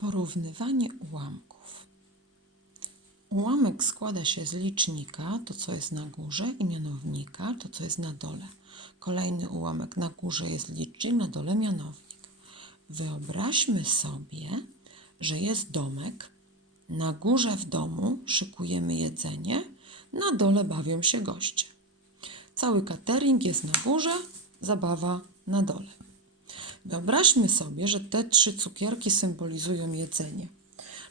Porównywanie ułamków. Ułamek składa się z licznika, to co jest na górze, i mianownika, to co jest na dole. Kolejny ułamek na górze jest licznik, na dole mianownik. Wyobraźmy sobie, że jest domek. Na górze w domu szykujemy jedzenie, na dole bawią się goście. Cały catering jest na górze, zabawa na dole. Wyobraźmy sobie, że te trzy cukierki symbolizują jedzenie.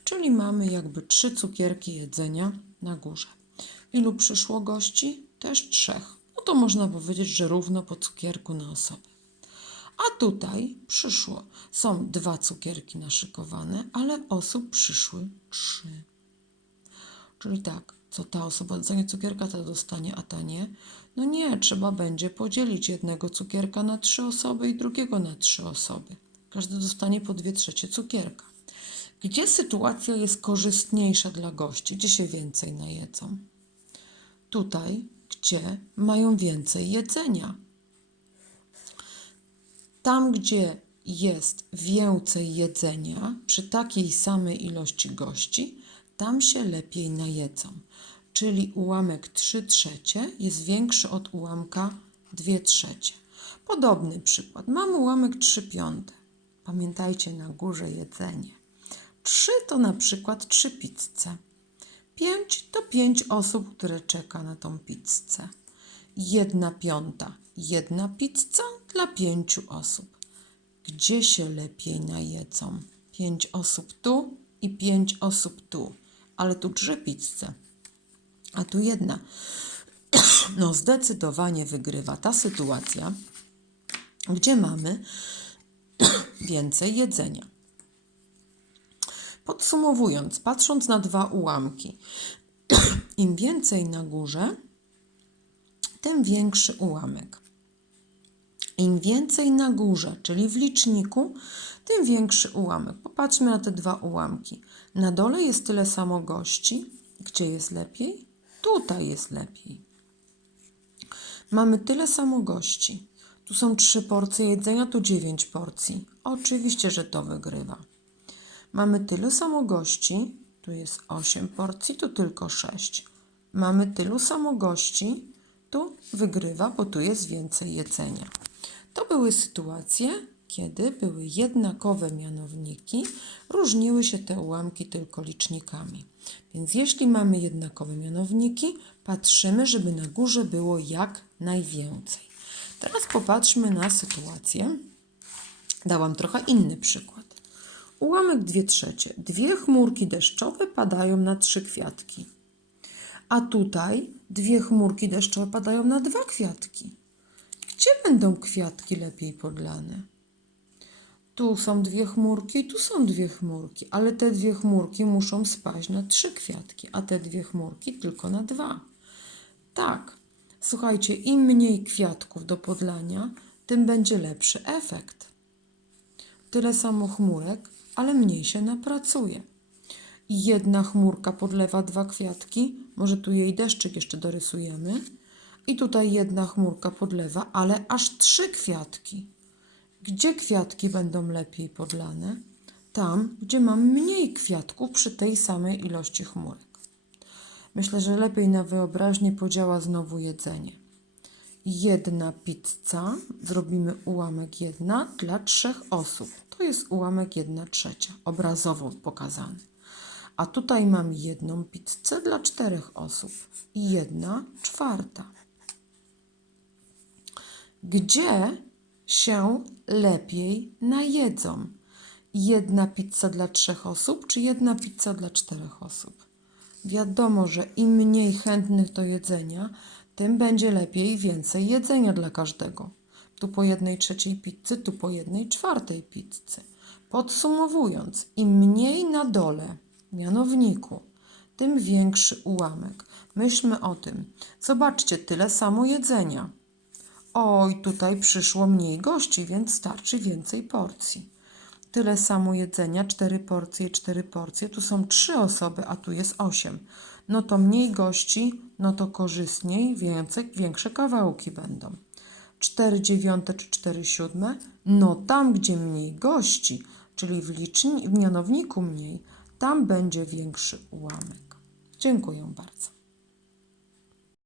Czyli mamy jakby trzy cukierki jedzenia na górze. Ilu przyszło gości? Też trzech. No to można powiedzieć, że równo po cukierku na osobę. A tutaj przyszło. Są dwa cukierki naszykowane, ale osób przyszły trzy. Czyli tak, co ta osoba dostanie cukierka, ta dostanie, a ta nie. No nie, trzeba będzie podzielić jednego cukierka na trzy osoby i drugiego na trzy osoby. Każdy dostanie po dwie trzecie cukierka. Gdzie sytuacja jest korzystniejsza dla gości? Gdzie się więcej najedzą? Tutaj, gdzie mają więcej jedzenia. Tam, gdzie jest więcej jedzenia przy takiej samej ilości gości, tam się lepiej najedzą. Czyli ułamek 3 trzecie jest większy od ułamka 2 trzecie. Podobny przykład. Mamy ułamek 3 piąte. Pamiętajcie na górze jedzenie. 3 to na przykład 3 pizze. 5 to 5 osób, które czeka na tą pizzę. Jedna piąta, jedna pizza dla pięciu osób. Gdzie się lepiej najedzą? Pięć osób tu i pięć osób tu, ale tu trzy pizze, a tu jedna. No, zdecydowanie wygrywa ta sytuacja, gdzie mamy więcej jedzenia. Podsumowując, patrząc na dwa ułamki, im więcej na górze, tym większy ułamek. Im więcej na górze, czyli w liczniku, tym większy ułamek. Popatrzmy na te dwa ułamki. Na dole jest tyle samo gości. Gdzie jest lepiej? Tutaj jest lepiej. Mamy tyle samo gości. Tu są trzy porcje jedzenia, tu dziewięć porcji. Oczywiście, że to wygrywa. Mamy tyle samo gości, tu jest 8 porcji, tu tylko 6. Mamy tylu samo gości, tu wygrywa, bo tu jest więcej jedzenia. To były sytuacje, kiedy były jednakowe mianowniki, różniły się te ułamki tylko licznikami. Więc jeśli mamy jednakowe mianowniki, patrzymy, żeby na górze było jak najwięcej. Teraz popatrzmy na sytuację. Dałam trochę inny przykład. Ułamek 2 trzecie. Dwie chmurki deszczowe padają na trzy kwiatki. A tutaj dwie chmurki deszczowe padają na dwa kwiatki. Gdzie będą kwiatki lepiej podlane? Tu są dwie chmurki, tu są dwie chmurki, ale te dwie chmurki muszą spaść na trzy kwiatki, a te dwie chmurki tylko na dwa. Tak, słuchajcie, im mniej kwiatków do podlania, tym będzie lepszy efekt. Tyle samo chmurek, ale mniej się napracuje. Jedna chmurka podlewa dwa kwiatki, może tu jej deszczyk jeszcze dorysujemy. I tutaj jedna chmurka podlewa, ale aż trzy kwiatki. Gdzie kwiatki będą lepiej podlane? Tam, gdzie mam mniej kwiatków przy tej samej ilości chmurek. Myślę, że lepiej na wyobraźnię podziała znowu jedzenie. Jedna pizza, zrobimy ułamek jedna dla trzech osób. To jest ułamek jedna trzecia, obrazowo pokazany. A tutaj mam jedną pizzę dla czterech osób i jedna czwarta. Gdzie się lepiej najedzą? Jedna pizza dla trzech osób, czy jedna pizza dla czterech osób? Wiadomo, że im mniej chętnych do jedzenia, tym będzie lepiej więcej jedzenia dla każdego. Tu po jednej trzeciej pizzy, tu po jednej czwartej pizzy. Podsumowując, im mniej na dole, mianowniku, tym większy ułamek. Myślmy o tym. Zobaczcie, tyle samo jedzenia. Oj, tutaj przyszło mniej gości, więc starczy więcej porcji. Tyle samo jedzenia, cztery porcje, cztery porcje. Tu są trzy osoby, a tu jest osiem. No to mniej gości, no to korzystniej, więcej, większe kawałki będą. Cztery dziewiąte czy cztery siódme? No tam, gdzie mniej gości, czyli w, liczni, w mianowniku mniej, tam będzie większy ułamek. Dziękuję bardzo.